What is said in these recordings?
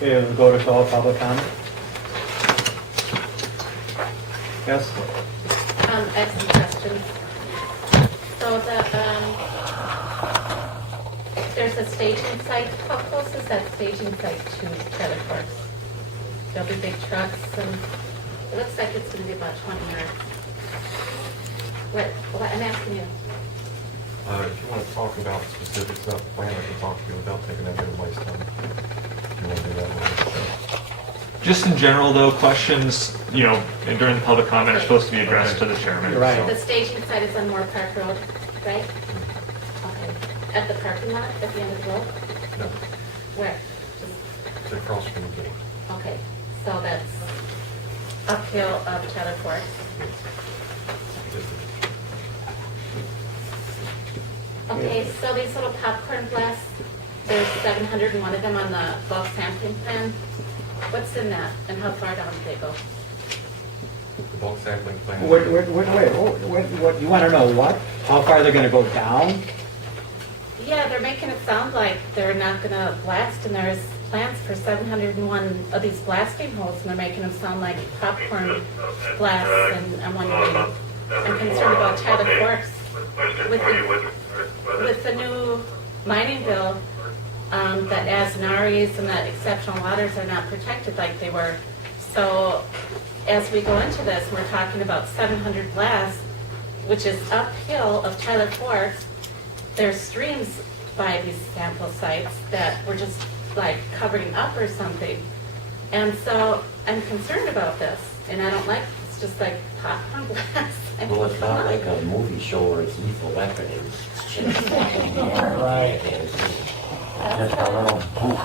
Okay, we'll go to call public comment. Yes? I have some questions. So there's a staging site. How close is that staging site to trailer parks? There'll be big trucks and it looks like it's going to be about 20 yards. What I'm asking you. If you want to talk about specifics about the plan, I can talk to you without taking that everybody's time. If you want to do that one. Just in general, though, questions, during the public comment are supposed to be addressed to the chairman. You're right. so. The staging site is on Moore Park Road, right? Okay. At the parking lot at the end of the road? No, Where? it's across from the gate. Okay, so that's uphill of Tyler Fork. Okay, so these little popcorn blasts, there's 701 of them on the bulk sampling plan. What's in that and how far down do they go? The bulk sampling plan. Wait, what, you want to know what? How far they're going to go down? Yeah, they're making it sound like they're not going to blast, and there's plans for 701 of these blasting holes, and they're making them sound like popcorn blasts, and I'm wondering, I'm concerned about Tyler Forks. With the new mining bill, that Aznaris and that exceptional waters are not protected like they were. So as we go into this, we're talking about 700 blasts, which is uphill of Tyler Forks. There's streams by these sample sites that were just like covering up or something. And so I'm concerned about this, and I don't like, it's just like popcorn blasts. I mean, Well, it's come not on. like a movie show where it's lethal weapon and Right. just a little poof.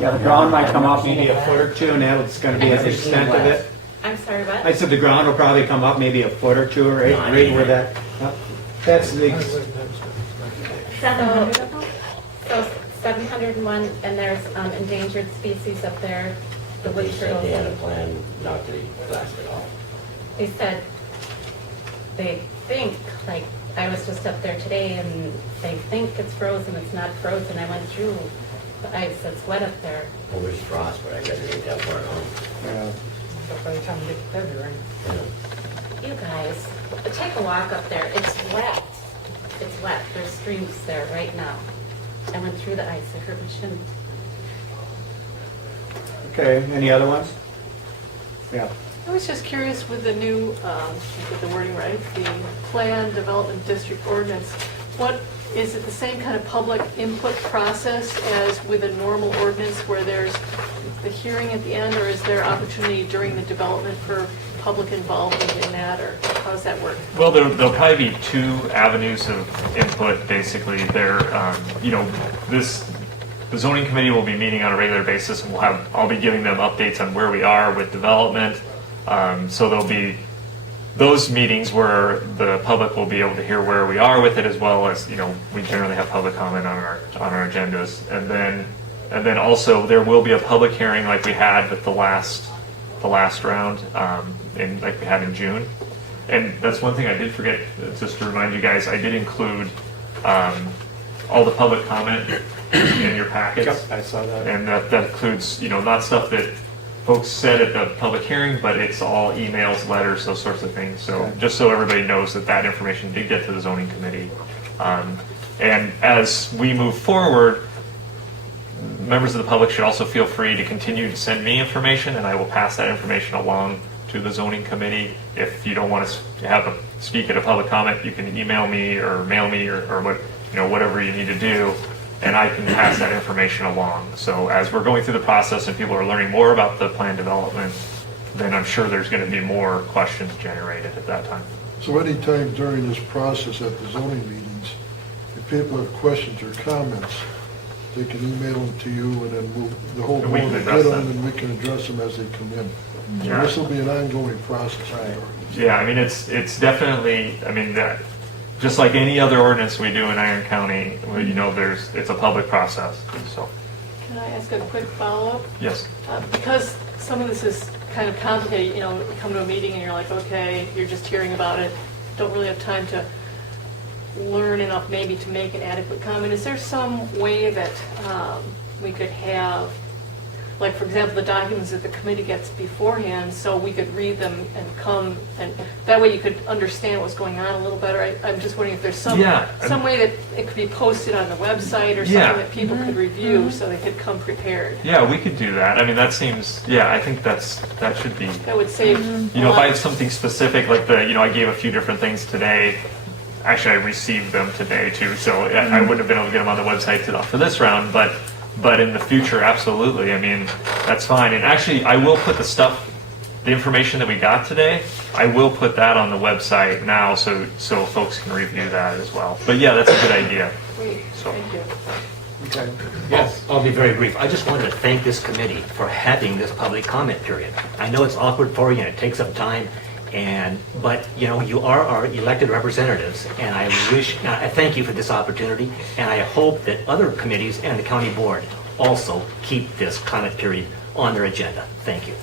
Yeah, the ground might come up maybe a foot or two, and that's going to be the extent of it. I'm sorry, what? I said the ground will probably come up maybe a foot or two, right where that, that's the, So 701, and there's endangered species up there, the They wood said turtles. they had a plan not to blast it off. They said they think, like, I was just up there today, and they think it's frozen. It's not frozen. I went through the ice. It's wet up there. Well, there's frost, but I guess it ain't that far on. By the time you get to February. You guys, take a walk up there. It's wet. It's wet. There's streams there right now. I went through the ice. I heard we shouldn't. okay, any other ones? Yeah. I was just curious with the new, get the wording right, the Plan Development District Ordinance, is it the same kind of public input process as with a normal ordinance where there's the hearing at the end, or is there opportunity during the development for public involvement in that, or how does that work? Well, there'll probably be two avenues of input, basically. The zoning committee will be meeting on a regular basis, and I'll be giving them updates on where we are with development. So there'll be those meetings where the public will be able to hear where we are with it, as well as, we generally have public comment on our agendas. And then also there will be a public hearing like we had with the last round, like we had in June. And that's one thing I did forget, just to remind you guys, I did include all the public comment in your packets. Yep, I saw that. And that includes, not stuff that folks said at the public hearing, but it's all emails, letters, those sorts of things. So Okay. just so everybody knows that information did get to the zoning committee. And as we move forward, members of the public should also feel free to continue to send me information, and I will pass that information along to the zoning committee. If you don't want to speak at a public comment, you can email me or mail me or whatever you need to do, and I can pass that information along. So as we're going through the process and people are learning more about the plan development, then I'm sure there's going to be more questions generated at that time. So anytime during this process at the zoning meetings, if people have questions or comments, they can email them to you, and then the whole And board we will can get address them, them. and we can address them as they come in. So Yeah. this will be an ongoing process. Right. Yeah, I mean, it's definitely, just like any other ordinance we do in Iron County, it's a public process, so, Can I ask a quick follow-up? yes. Because some of this is kind of complicated, you come to a meeting and you're like, okay, you're just hearing about it, don't really have time to learn enough maybe to make an adequate comment. Is there some way that we could have like, for example, the documents that the committee gets beforehand, so we could read them and come, and that way you could understand what's going on a little better. I'm just wondering if there's some way that it could be posted on the website or something that people could review so they could come prepared. Yeah, we could do that. I mean, that seems, I think that should be, That would save. if I have something specific, like I gave a few different things today. Actually, I received them today too, so I wouldn't have been able to get them on the website for this round, but in the future, absolutely. I mean, that's fine. And actually, I will put the information that we got today, I will put that on the website now so folks can review that as well. But yeah, that's a good idea. Great, So. thank you. Okay. Yes. I'll be very brief. I just wanted to thank this committee for having this public comment period. I know it's awkward for you and it takes up time, but you are our elected representatives, and I thank you for this opportunity, and I hope that other committees and the county board also keep this comment period on their agenda. Thank you.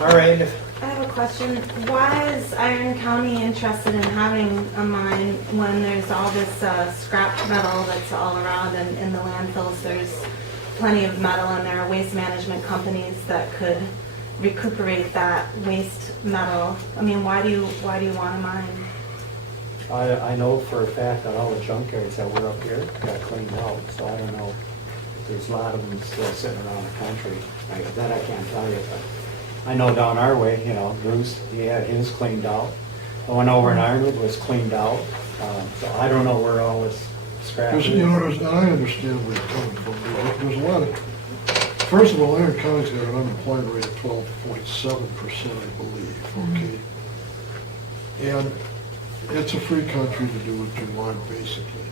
All right. I have a question. Why is Iron County interested in having a mine when there's all this scrap metal that's all around and in the landfills? There's plenty of metal, and there are waste management companies that could recuperate that waste metal. I mean, why do you want a mine? I know for a fact that all the junkyards that were up here got cleaned out, so I don't know if there's a lot of them still sitting around the country. That I can't tell you, but I know down our way, Bruce, he had his cleaned out. The one over in Ironwood was cleaned out, so I don't know where all this scrap is. I understand where you're coming from. There's a lot of, first of all, Iron County's got an unemployment rate of 12.7%, I believe, okay? And it's a free country to do what you want, basically.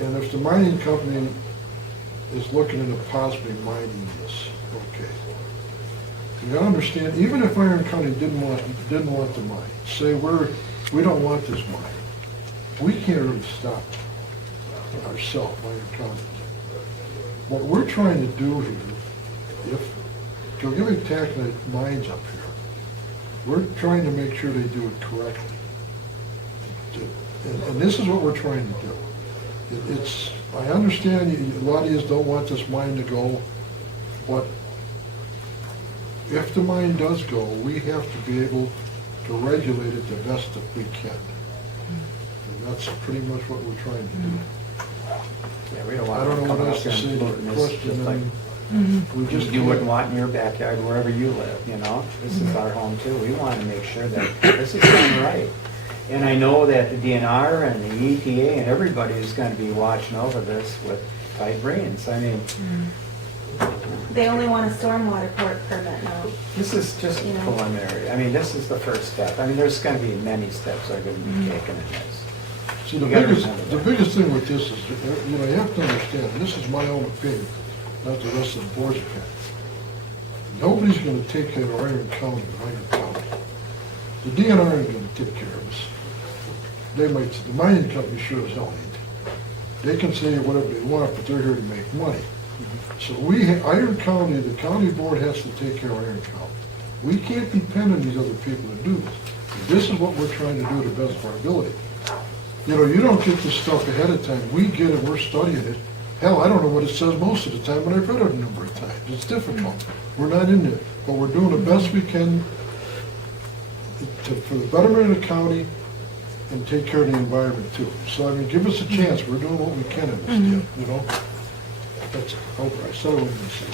And if the mining company is looking into possibly mining this, okay. You gotta understand, even if Iron County didn't want the mine, say we don't want this mine, we can't really stop ourselves, Iron County. What we're trying to do here, if Gogebic Taconite mines up here, we're trying to make sure they do it correctly. And this is what we're trying to do. I understand a lot of you don't want this mine to go, but if the mine does go, we have to be able to regulate it the best that we can. And that's pretty much what we're trying to do. Yeah, we don't I want don't to know come what up else here to say and to float in the this, question. just like We just you wouldn't can't- want in your backyard wherever you live, This is our home too. We want to make sure that this is done right. And I know that the DNR and the EPA and everybody is going to be watching over this with tight reins. I mean, They only want a stormwater permit now. this is just preliminary. I mean, this is the first step. I mean, there's going to be many steps that are going to be taken in this. See, the You gotta biggest, remember the that. biggest thing with this is, you have to understand, this is my own opinion, not the rest of the board's opinion. Nobody's gonna take care of Iron County, The DNR ain't gonna take care of us. They might, the mining company sure as hell ain't. They can say whatever they want, but they're here to make money. So Iron County, the county board has to take care of Iron County. We can't depend on these other people to do this. This is what we're trying to do to the best of our ability. You don't get this stuff ahead of time. We get it, we're studying it. Hell, I don't know what it says most of the time, but I've read it a number of times. It's difficult. We're not in it, but we're doing the best we can for the betterment of the county and take care of the environment too. So, give us a chance. We're doing what we can in this deal, That's, I said what I'm gonna say.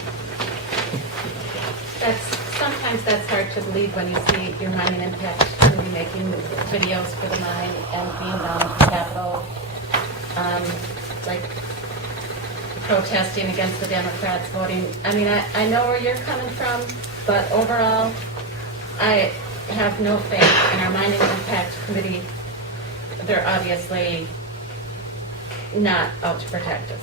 Sometimes that's hard to believe when you see your mining impact, when you're making videos for the mine and being down at the Capitol, like protesting against the Democrats voting. I know where you're coming from, but overall, I have no faith in our mining impact committee. They're obviously not out to protect us.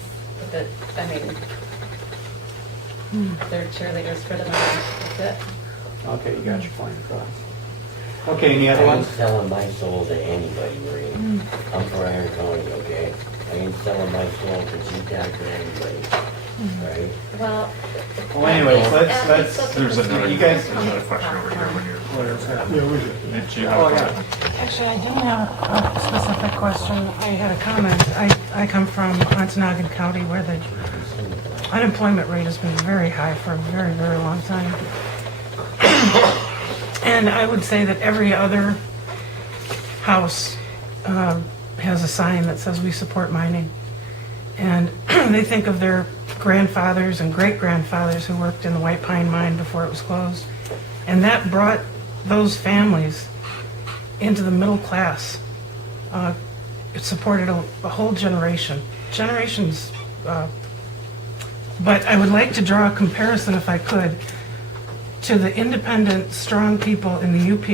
They're cheerleaders for the mine. That's it. Okay, you got your point across. Okay, any other I ones? ain't selling my soul to anybody, Marie. I'm for Iron County, okay? I ain't selling my soul to GTAC to anybody, right? Well. Well, anyways, let's, There's another, you guys. there's another question over here when you're, Yeah, we did. did you have Oh, a yeah. comment? Actually, I didn't have a specific question. I had a comment. I come from Ontonagon County where the unemployment rate has been very high for a very, very long time. And I would say that every other house has a sign that says we support mining. And they think of their grandfathers and great-grandfathers who worked in the White Pine Mine before it was closed. And that brought those families into the middle class. It supported a whole generation. Generations. But I would like to draw a comparison, if I could, to the independent, strong people in the UP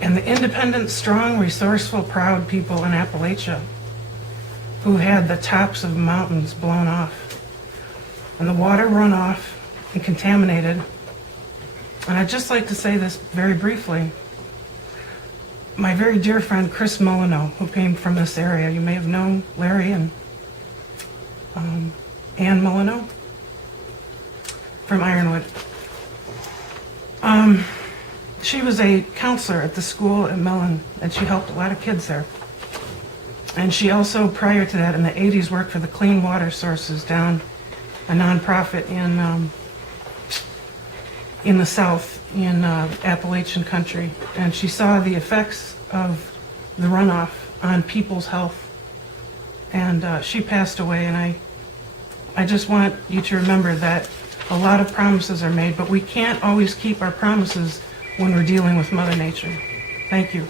and the independent, strong, resourceful, proud people in Appalachia who had the tops of mountains blown off and the water run off and contaminated. And I'd just like to say this very briefly. My very dear friend Chris Molyneux, who came from this area, you may have known Larry and Ann Molyneux from Ironwood. She was a counselor at the school at Mellon, and she helped a lot of kids there. And she also, prior to that, in the 80s, worked for the Clean Water Sources down, a nonprofit in the South, in Appalachian country. And she saw the effects of the runoff on people's health. And she passed away, and I just want you to remember that a lot of promises are made, but we can't always keep our promises when we're dealing with Mother Nature. Thank you.